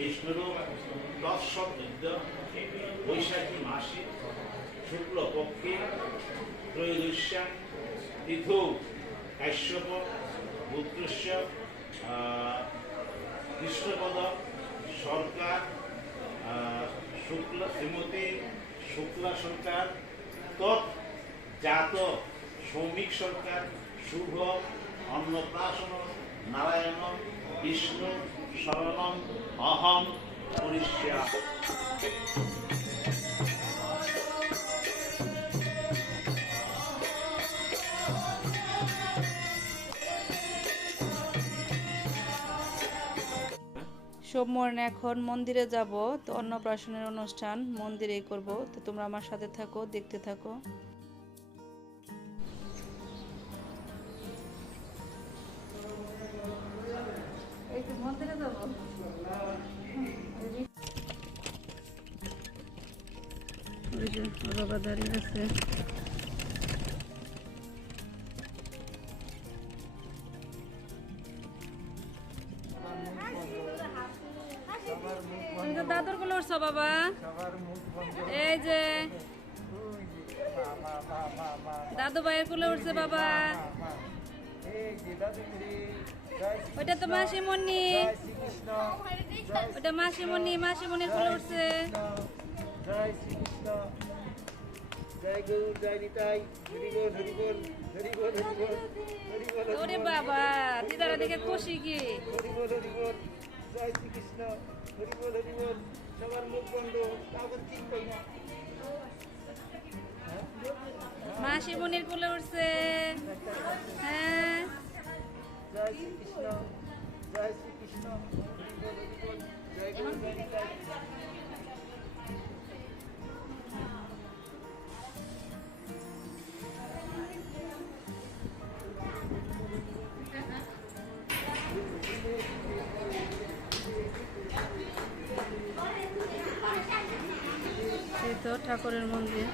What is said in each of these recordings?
বিষ্ণুর তৎসদ্যুদ্ধ বৈশাখী মাসে শুক্লপক্ষে ত্রয়োদশ্যাং তিথৌ কাশ্যপ পুত্রস্য কৃষ্ণপদ সরকার শুক্লা শ্রীমতী শুক্লা সরকার তৎ জাত সৌমিক সরকার শুভ অন্নপ্রাশন নারায়ণ বিষ্ণু শরণম অহম করিষ্যামি। সোমবারে এখন মন্দিরে যাব, তো অন্নপ্রাশনের অনুষ্ঠান মন্দিরেই করব, তো তোমরা আমার সাথে থাকো, দেখতে থাকো। এই তো মন্দিরে যাব, ওই যে বাবা দাঁড়িয়ে আছে। দাদুর গুলো উঠছো বাবা, এই যে দাদু ভাইয়ের কুলে উঠছে বাবা, ওইটা তো মাসিমণি, ওইটা মাসিমণি, মাসিমণির কুলে উঠছে। ওরে বাবা, দিদারা দেখে খুশি কি? জয় শ্রীকৃষ্ণ, হরি বল হরি বল। সবার মুখ বন্ধ, কাউকে ঠিক কই না। মাসিমণির কোলে উঠছে। হ্যাঁ, জয় শ্রীকৃষ্ণ, জয় শ্রীকৃষ্ণ, হরি বল হরি বল। জয় গুরু জয় নিতাই। এই তো ঠাকুরের মন্দির।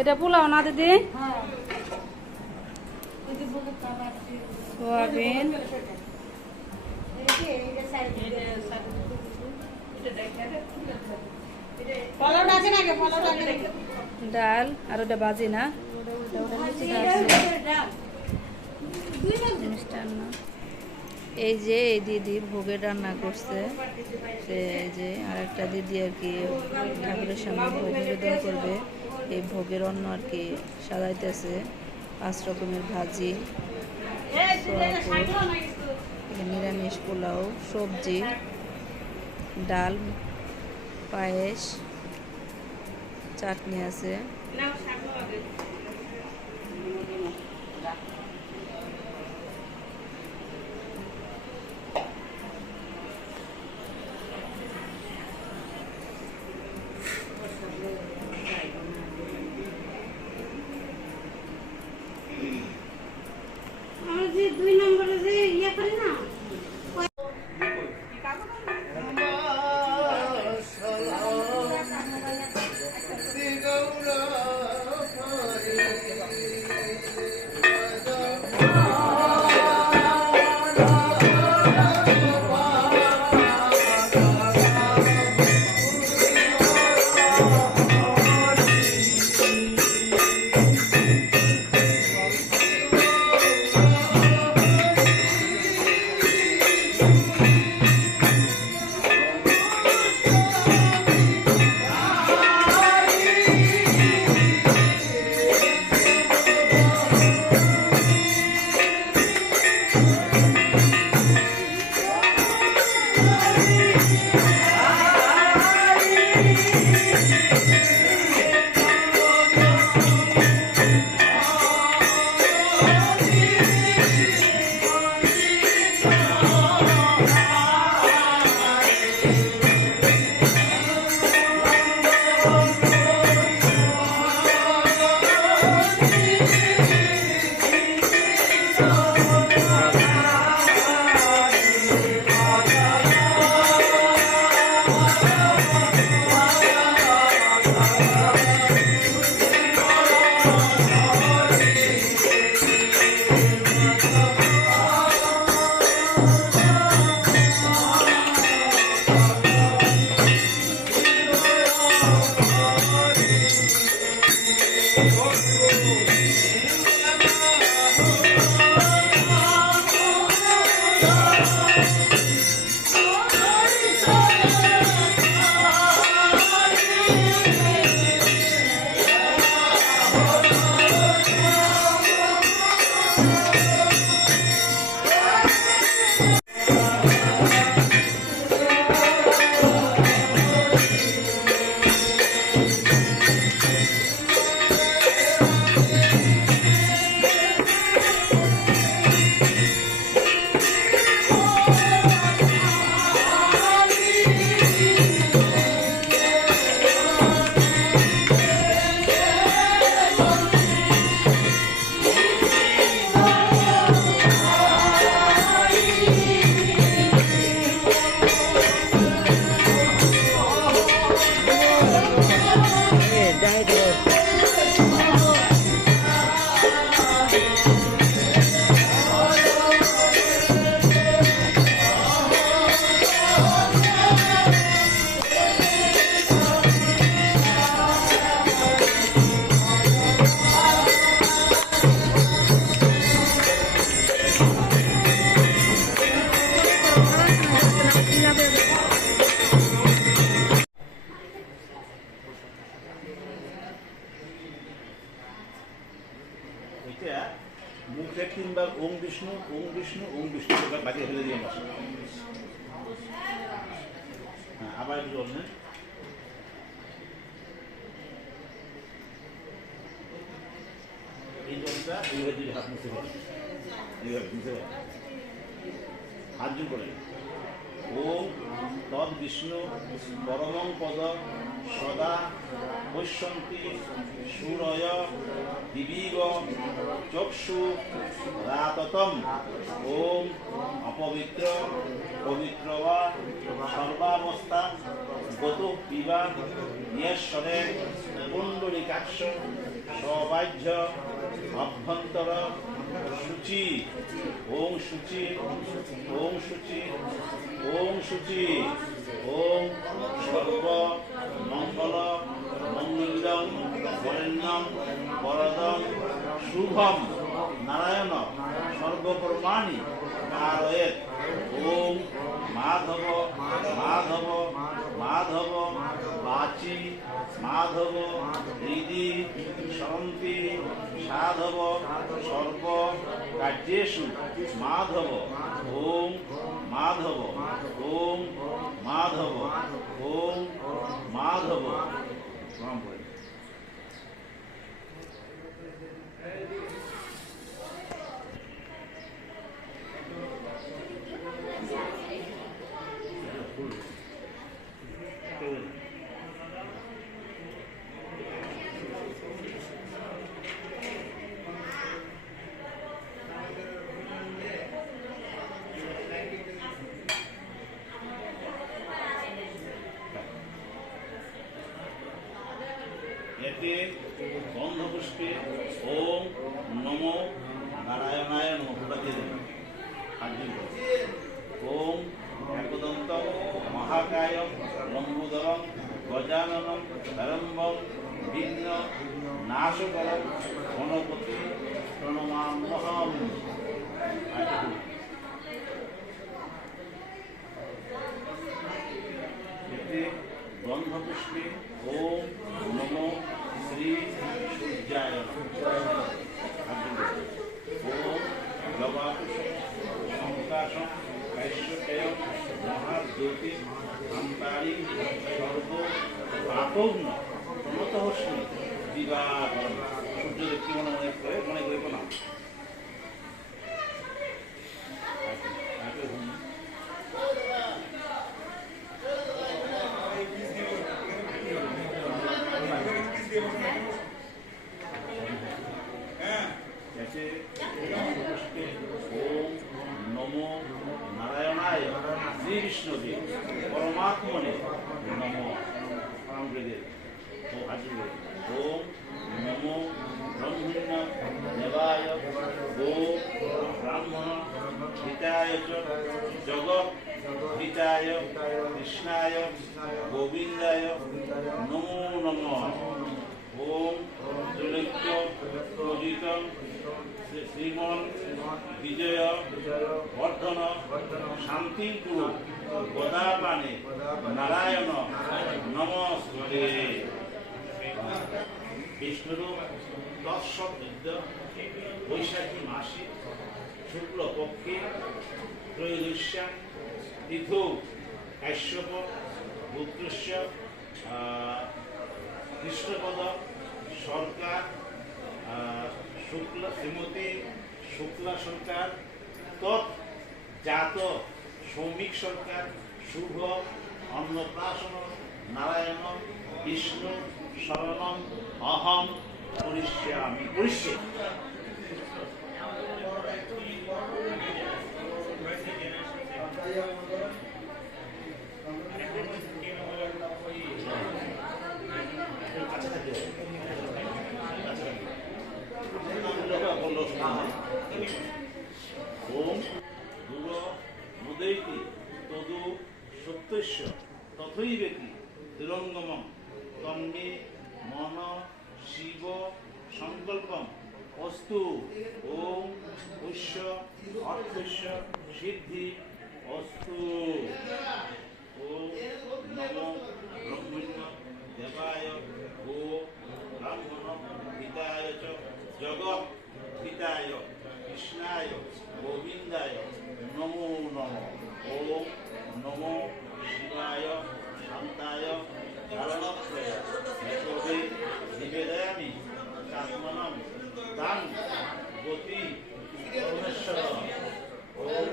এটা পোলাও না দিদি? সোয়াবিন, ডাল, আর ওটা বাজি না, মিষ্টান্ন। এই যে এই দিদি ভোগের রান্না করছে, এই যে আর একটা দিদি আর কি ঠাকুরের সামনে ভোগ নিবেদন করবে। এই ভোগের অন্ন আর কি সাজাইতেছে, 5 রকমের ভাজি, নিরামিষ পোলাও, সবজি, ডাল, পায়েস, চাটনি আছে। দুই নম্বরে যে ইয়ে করে না, গৌর এটা মুখে তিনবার ওম বিষ্ণু ওম বিষ্ণু ওম বিষ্ণু বাকি ফেলে দিয়ে বসে। হ্যাঁ, আবার একটু বলছেন। এই জলটা এইভাবে দুই হাত মুছে ফেলে, এইভাবে মুছে ফেলে, হাত জোর করে ওম তদ বিষ্ণু পরমং পদ সদা পশ্যন্তি সুরয় দিবিব চক্ষু রাততম ওম অপবিত্র পবিত্র বা সর্বাবস্থা গত পিবা নিয়েশ্বরে কুণ্ডলিকাক্ষ সবাহ্য অভ্যন্তর শুচি ওং শুচি ওং শুচি ওং শুচি ওং সর্ব মঙ্গল মঙ্গলং বরেণ্যং বরদং শুভম নারায়ণ সর্বকর্মাণি কারয়েৎ ওং মাধব মাধব মাধব বাচি মাধব হৃদি সরন্তি সাধব সর্ব কার্যেষু মাধব ওং মাধব ওং মাধব ওং মাধব। প্রণাম করে এতে গন্ধপুষ্পে ওম নমো নারায়ণায় নমঃ ওম একদন্ত মহাকায় লম্বোদরম গজাননম ধরম্বম বিঘ্ন নাশকরম গণপতি প্রণমাম্যহম। এতে গন্ধপুষ্পে ওম নমো শ্রী সূর্যায় ওম জবাকুশ সংকাশম কাশ্যপেয় মহাজ্যোতি আন্তারি সর্ব পাপগ্ন প্রতহস্মি দিবাকরণ। সূর্যদেবকে মনে করে না ওম নমো নারায়ণায় শ্রী বিষ্ণুদেব পরমাত্মনে নমঃ। কৃষ্ণায় গোবিন্দায় নমো নমঃ। ওম ত্রৈলোক্য প্রজিত শ্রীমন বিজয় বর্ধন শান্তি গুরু গদাপানে নারায়ণ নমস্তে। বিষ্ণুরূপ তৎসৎ বৈশাখী মাসে শুক্লপক্ষে ত্রয়োদশ্যা তিথৌ কাশ্যপ পুত্রস্য কৃষ্ণপদ সরকার শুক্লা শ্রীমতী শুক্লা সরকার তৎ জাত সৌমিক সরকার শুভ অন্নপ্রাশন নারায়ণ বিষ্ণু শরণম অহম করিষ্যামি করিষ্যে। ওম দূর মুদৈতি তদু সত্যস্য তথৈবেতি তিরঙ্গমম তন্মে মন শিব সংকল্পম অস্তু। ওম পুষ্য অর্থস্য সিদ্ধি অস্তু। ওম নমো ব্রহ্মণ্য দেবায় গো ব্রাহ্মণ হিতায় চ জগৎ হিতায় কৃষ্ণায় গোবিন্দায় নমো নমঃ। ওম নমো শিবায় শান্তায় ধারণক্ষয় মেতবে নিবেদয়ামি চাত্মনম তাং গতি পরমেশ্বর। ওম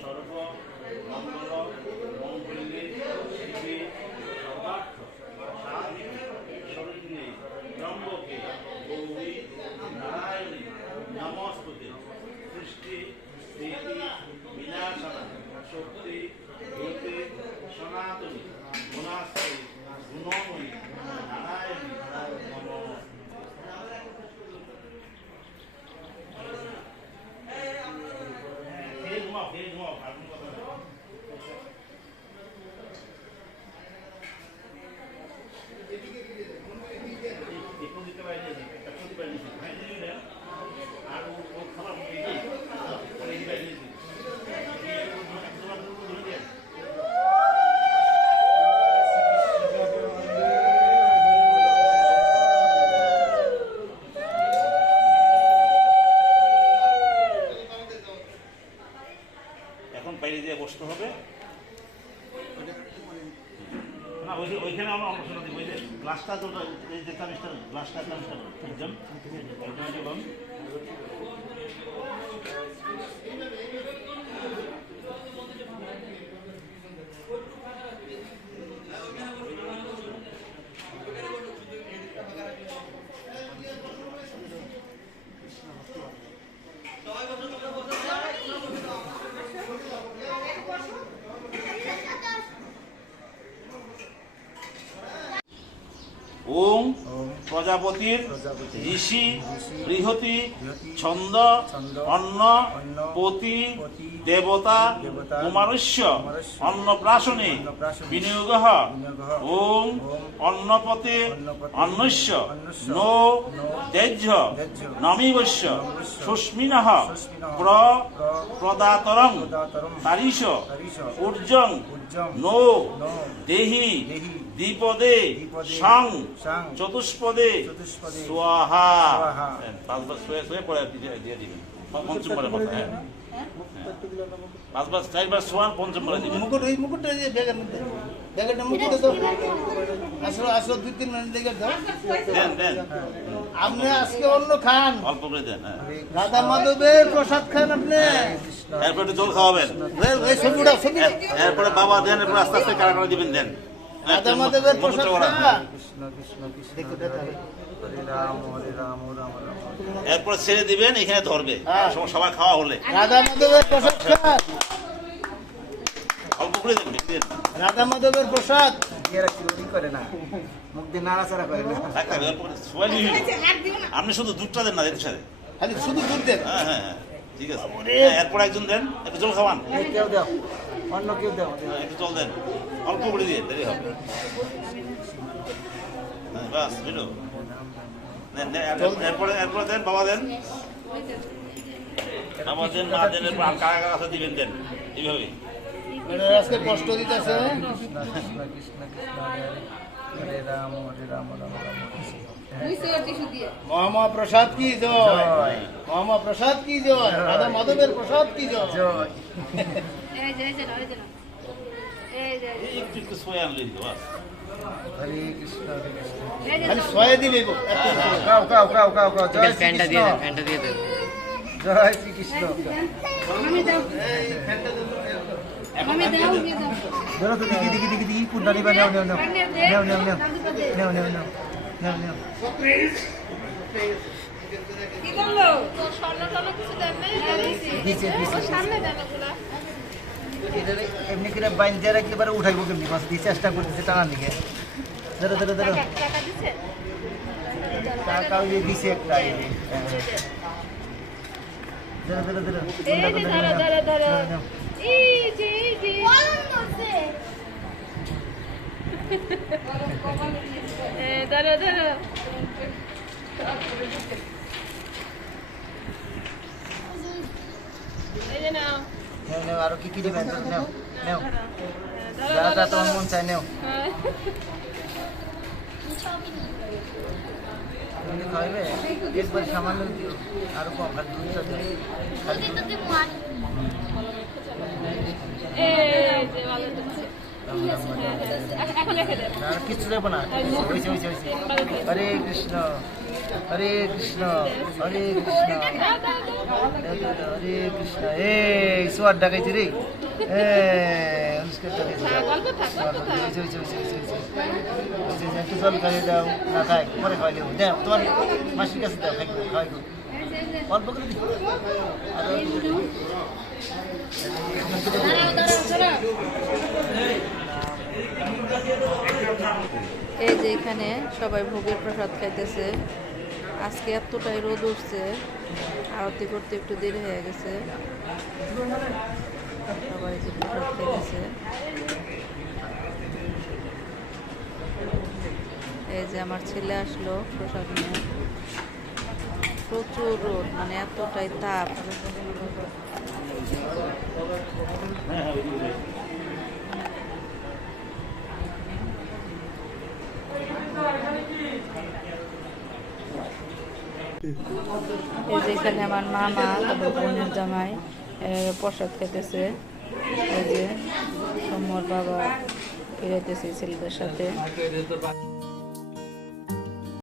সর্ব মঙ্গল মঙ্গলে শিবে সর্বার্থ সাধিকে শরণ্যে ত্র্যম্বকে গৌরী নারায়ণী নমস্তুতে। সৃষ্টি স্থিতি বিনাশনা শক্তি ভূতে সনাতনী গুণাশ্রয়ী গুণময়ী নারায়ণী নমঃ। এখন বাইরে দিয়ে বসতে হবে না, ওইখানে আমরা অন্বেষণ দিব। ওই যে গ্লাসটা তো এই যে কামিজটা গ্লাসটা একজন ওম প্রজাপতির ঋষি বৃহতি ছন্দ অন্ন পতি দেবতা কুমারস্য অন্নপ্রাশনে বিনিয়োগ। ওম অন্নপতে অন্নস্য নো তেজ্য নমিবস্য সুস্মিনঃ প্রদাতরং তারিশ ঊর্জং নো দেহি দ্বিপদে সং চতুষ্পদে স্বাহা। পাঁচবার শুয়ে পড়ে দিয়ে দিবেন পঞ্চম বারের কথা। হ্যাঁ পাঁচবার চারবার শোয়ার পঞ্চম বারে দিবেন। মুকুট ওই মুকুটটা যে ব্যাগের মধ্যে ব্যাগেরটা মুকুটে দাও। আসলে আসলে 2-3 মিনিট লেগে দাও। দেন দেন আপনি আজকে অন্য খান, অল্প করে দেন। হ্যাঁ রাধা মাধবের প্রসাদ খান আপনি। এরপর একটু জল খাওয়াবেন। ওই ছবিটা ছবি এরপরে বাবা দেন, এরপর আস্তে আস্তে কারা করে দিবেন। দেন রাধা মাধবের প্রসাদ খান। এরপর ছেড়ে দিবেন, এখানে ধরবে সবাই খাওয়া হলে। রাধা মাধবের প্রসাদ খান, অল্প করে দেন, বেশি দেন। রাধা মাধবের প্রসাদ করে না, মুখ দিয়ে নাড়াচাড়া করে না। আপনি শুধু দুধটা দেন না এর সাথে, খালি শুধু দুধ দেন। হ্যাঁ হ্যাঁ ঠিক আছে। এরপর একজন দেন, একটু জল খাওয়ান। অন্য কেউ দাও একটু জল দেন, অল্প করে দিয়ে দেরি হবে। বাস বুঝলো, এরপরে দেন, বাবা দেন, বাবা দেন, মা দেন, এরপর কারা কারা আছে দিবেন, দেন এইভাবে। আজকে কষ্ট দিতেছে। মহাপ্রসাদ কি জয়, মহাপ্রসাদ কি জয়, রাধা মাধবের প্রসাদ কি জয়। একটু একটু সোয়া আনলেন তো বাস। হরে কৃষ্ণ, খালি সয়ে দিলে গো। গাও গাও গাও গাও গাও জয় ফ্যানটা দিয়ে দেন, ফ্যানটা দিয়ে দেন। জয় শ্রীকৃষ্ণ। ধরো তো দেখি দেখি দেখি দেখি কোনটা নিবা, নেও নেও নেও নেও নেও নেও নেও নেও নেও নেও নেও। দিছে দিছে এমনি করে বাইন দিয়ে রাখলে এবারে উঠাইবো কেমনি বাস দিয়ে চেষ্টা করতেছে টানার দিকে। ধরো ধরো ধরো টাকা ওই যে দিছে একটা এই যে। ধরো ধরো ধরো ধরো নেও নেও আরো কি কি দিবেন নেও নেও যা যা তোমার মন চাই নেও। তুমি খাইবে একবার সামান্য দিও, আরো কম খালি দুধটা দিও কিছু দেবো না। হয়েছে হয়েছে হয়েছে। হরে কৃষ্ণ হরে কৃষ্ণ হরে কৃষ্ণ হরে কৃষ্ণ। এই সোয়ার ডাকাইছে রে, একটু জল খাইয়ে দাও, না খাই পরে খাইলে দাও, তোমার মাসির কাছে দাও, খাই খাই অল্প করে দিই। এই যে এখানে সবাই ভোগের প্রসাদ খাইতেছে। আজকে এতটাই রোদ উঠছে, আরতি করতে একটু দেরি হয়ে গেছে। সবাই যে প্রসাদ খাইতেছে। এই যে আমার ছেলে আসলো প্রসাদ নিয়ে। প্রচুর রোদ, মানে এতটাই তাপ। এই যে এখানে আমার মামা, তারপর বোনের জামাই প্রসাদ খেতেছে। এই যে সোমর বাবা ফিরাইতেছে ছেলেদের সাথে।